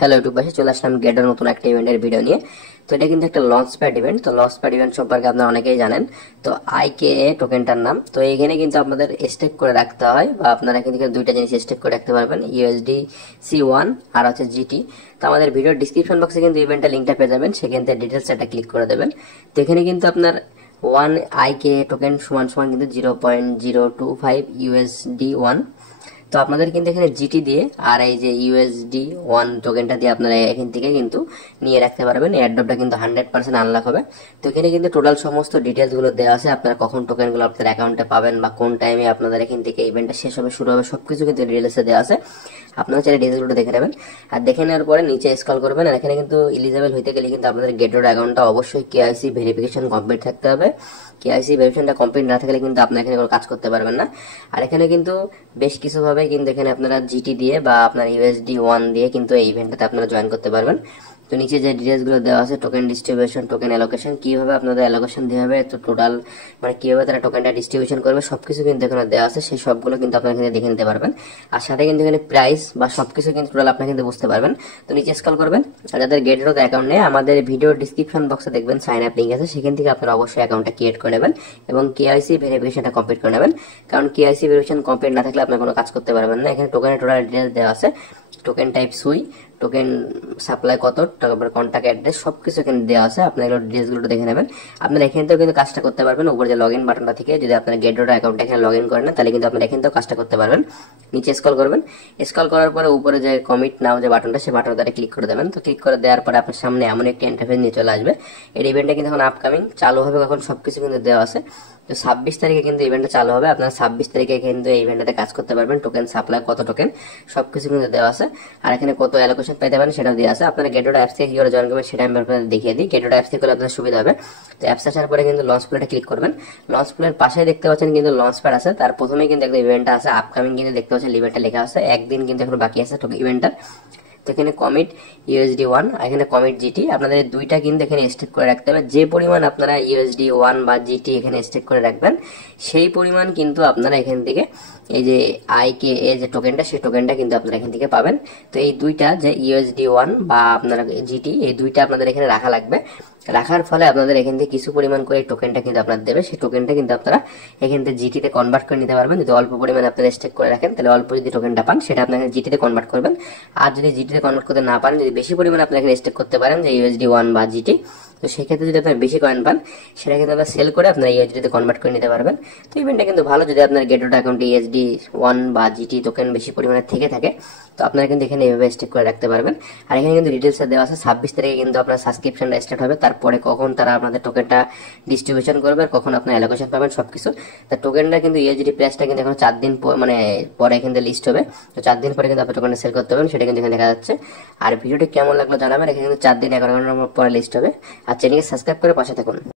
Hello ইউটিউবাসী, চলে আসলাম গেটের নতুন একটা ইভেন্টের ভিডিও নিয়ে। তো এটা কিন্তু একটা লঞ্চ প্যাড ইভেন্ট। তো লঞ্চ প্যাড ইভেন্ট সম্পর্কে আপনারা অনেকেই জানেন। তো IKA টোকেনটার নাম। তো এখানে কিন্তু আপনাদের স্টেক করে রাখতে হয়, বা আপনারা কিন্তু দুইটা জিনিস স্টেক করে রাখতে পারবেন, USDC1 আর হচ্ছে GT। তো আমাদের ভিডিওর ডিসক্রিপশন বক্সে কিন্তু ইভেন্টের লিঙ্কটা পেয়ে যাবেন, সেখান থেকে ডিটেলস এটা ক্লিক করে দেবেন। তো এখানে কিন্তু আপনার 1 IKA টোকেন সমান সমান কিন্তু 0.025 USD1। তো আপনাদের কিন্তু এখানে জিটি দিয়ে আর এই যে USD1 টোকেনটা দিয়ে আপনারা এখান থেকে কিন্তু নিয়ে রাখতে পারবেন। এয়ারড্রপটা কিন্তু 100% আনলক হবে। তো এখানে কিন্তু টোটাল সমস্ত ডিটেলস গুলো দেওয়া আছে, আপনারা কখন টোকেনগুলো আপনাদের অ্যাকাউন্টে পাবেন বা কোন টাইমে আপনাদের এখান থেকে ইভেন্টটা শেষ হবে শুরু হবে সবকিছু কিন্তু ডিটেলসে দেওয়া আছে। আপনারা চাইলে ডিটেলসগুলো দেখে নেবেন। আর দেখে নেওয়ার পরে নিচে স্ক্রল করবেন, আর এখানে কিন্তু এলিজিবল হইতে গেলে কিন্তু আপনাদের গেটওয়ে অ্যাকাউন্টটা অবশ্যই KYC ভেরিফিকেশন কমপ্লিট থাকতে হবে। KYC ভেরিফিকেশনটা কমপ্লিট না থাকলে কিন্তু আপনারা এখানে কোনো কাজ করতে পারবেন না। আর এখানে কিন্তু বেশ কিছু ভাবে কিন্তু এখানে আপনারা জিটি দিয়ে বা আপনার USD1 দিয়ে কিন্তু এই ইভেন্টটাতে আপনারা জয়েন করতে পারবেন। তো নিচে যে ডিটেলস গুলো দেওয়া আছে, টোকেন ডিস্ট্রিবিউশন, টোকেন অ্যালোকেশন, কিভাবে আপনাদের অ্যালোকেশন দেওয়া হবে, তো টোটাল মানে কিভাবে তারা টোকেনটা ডিস্ট্রিবিউশন করবে সবকিছু কিন্তু এখানে দেওয়া আছে। সেই সবগুলো কিন্তু আপনারা এখানে দেখে নিতে পারবেন। আর সাথে কিন্তু এখানে প্রাইস বা সবকিছু কিন্তু টোটাল আপনারা কিন্তু বুঝতে পারবেন। তো নিচে স্ক্রল করবেন, আর যাদের গেটরোড অ্যাকাউন্ট নেই আমাদের ভিডিও ডিসক্রিপশন বক্সে দেখবেন সাইন আপ লিংক আছে, সেখান থেকে আপনারা অবশ্যই অ্যাকাউন্টটা ক্রিয়েট করে নেবেন এবং KYC ভেরিফিকেশনটা কমপ্লিট করে নেবেন। কারণ KYC ভেরিফিকেশন কমপ্লিট না থাকলে আপনারা কোনো কাজ করতে পারবেন না। এখানে টোকেনের টোটাল ডিটেলস দেওয়া আছে, টোকেন টাইপ সুই, টোকেন সাপ্লাই কত, তারপর কন্টাক্ট অ্যাড্রেস সবকিছু এখানে দেওয়া আছে। আপনারা এগুলো ডিটেইলসগুলো দেখে নেবেন। আপনারা এখান থেকেও কিন্তু কাজটা করতে পারবেন। উপরে যে লগইন বাটনটা থেকে যদি আপনারা গেটরোড অ্যাকাউন্টটা এখানে লগইন করেন না, তাহলে কিন্তু আপনারা এখান থেকেও কাজটা করতে পারবেন। নিচে স্ক্রল করবেন, স্ক্রল করার পরে উপরে যে কমিট নাও যে বাটনটা, সেই বাটনটা ক্লিক করে দেবেন। তো ক্লিক করে দেওয়ার পরে আপনার সামনে এমন একটা ইন্টারফেস নিয়ে চলে আসবে। এই ইভেন্টটা কিন্তু এখন আপকামিং চালু হবে, কখন সবকিছু কিন্তু দেওয়া আছে। তো 26 তারিখে কিন্তু ইভেন্টটা চালু হবে। আপনারা 26 তারিখে কিন্তু এই ইভেন্টটাতে কাজ করতে পারবেন। টোকেন সাপ্লাই কত টোকেন সবকিছু কিন্তু দেওয়া আছে। আর এখানে কত অ্যালোকেশন পেতে পারেন সেটাও দেওয়া আছে। আপনারা গেটরোড অ্যাপস থেকে কি করে জয়েন করবেন সেটা আমি আপনাদের দেখিয়ে দিই। গেটরোড অ্যাপস থেকে করলে আপনাদের সুবিধা হবে। তো অ্যাপস আসার পরে কিন্তু লঞ্চ প্লেটা ক্লিক করবেন। লঞ্চ প্লের পাশে দেখতে পাচ্ছেন কিন্তু লঞ্চ প্যাড আছে, তার প্রথমেই কিন্তু একটা ইভেন্টটা আছে আপকামিং, কিন্তু দেখতে পাচ্ছেন ইভেন্টটা লেখা আছে, একদিন কিন্তু এখন বাকি আছে ইভেন্টটা। তো এখানে কমিট USD1, এখানে কমিট জিটি, আপনাদের দুইটা কিন্তু এখানে স্টেক করে রাখতে হবে। যে পরিমাণ আপনারা USD1 বা জিটি এখানে স্টেক করে রাখবেন সেই পরিমাণ কিন্তু আপনারা এখান থেকে এই যে IKA যে টোকেনটা, সেই টোকেনটা কিন্তু আপনারা এখান থেকে পাবেন। তো এই দুইটা যে USD1 বা আপনারা জিটি, এই দুইটা আপনাদের এখানে রাখা লাগবে। রাখার ফলে আপনাদের এখান থেকে কিছু পরিমাণ করে টোকেনটা কিন্তু আপনারা দেবে, সেই টোকেনটা কিন্তু আপনারা এখান থেকে জিটিতে কনভার্ট করে নিতে পারবেন। যদি অল্প পরিমাণে আপনারা স্টেক করে রাখেন তাহলে অল্প যদি টোকেনটা পান সেটা আপনারা জিটিতে কনভার্ট করবেন। আর যদি জিটিতে কনভার্ট করতে না পারেন, যদি বেশি পরিমাণে আপনারা এখানে স্টেক করতে পারেন যে USD1 বা জিটি, তো সেক্ষেত্রে যদি আপনারা বেশি কয়েন পান সেটা কিন্তু আপনারা সেল করে আপনারা USDতে কনভার্ট করে নিতে পারবেন। তো ইভেন্টটা কিন্তু ভালো, যদি আপনার গেটরোড অ্যাকাউন্টে USD1 বা জিটি টোকেন বেশি পরিমাণে থেকে থাকে তো আপনারা কিন্তু এখানে এইভাবে স্টেক করে রাখতে পারবেন। আর এখানে কিন্তু ডিটেলস দেওয়া আছে 26 তারিখে কিন্তু আপনার সাবস্ক্রিপশনটা স্টার্ট হবে, তারপরে কখন তারা আপনাদের টোকেনটা ডিস্ট্রিবিউশন করবে, কখন আপনার অ্যালোকেশন পাবেন সবকিছু। তো টোকেনটা কিন্তু USD প্রাইসটা কিন্তু এখন 4 দিন মানে পরে কিন্তু লিস্ট হবে। তো 4 দিন পরে কিন্তু আপনি টোকেনটা সেল করতে পারবেন, সেটা কিন্তু এখানে দেখা যাচ্ছে। আর ভিডিওটি কেমন লাগলো জানাবেন। এখানে কিন্তু 4 দিন 11 ঘন্টার পরে লিস্ট হবে। আর চ্যানেলকে সাবস্ক্রাইব করে পাশে থাকুন।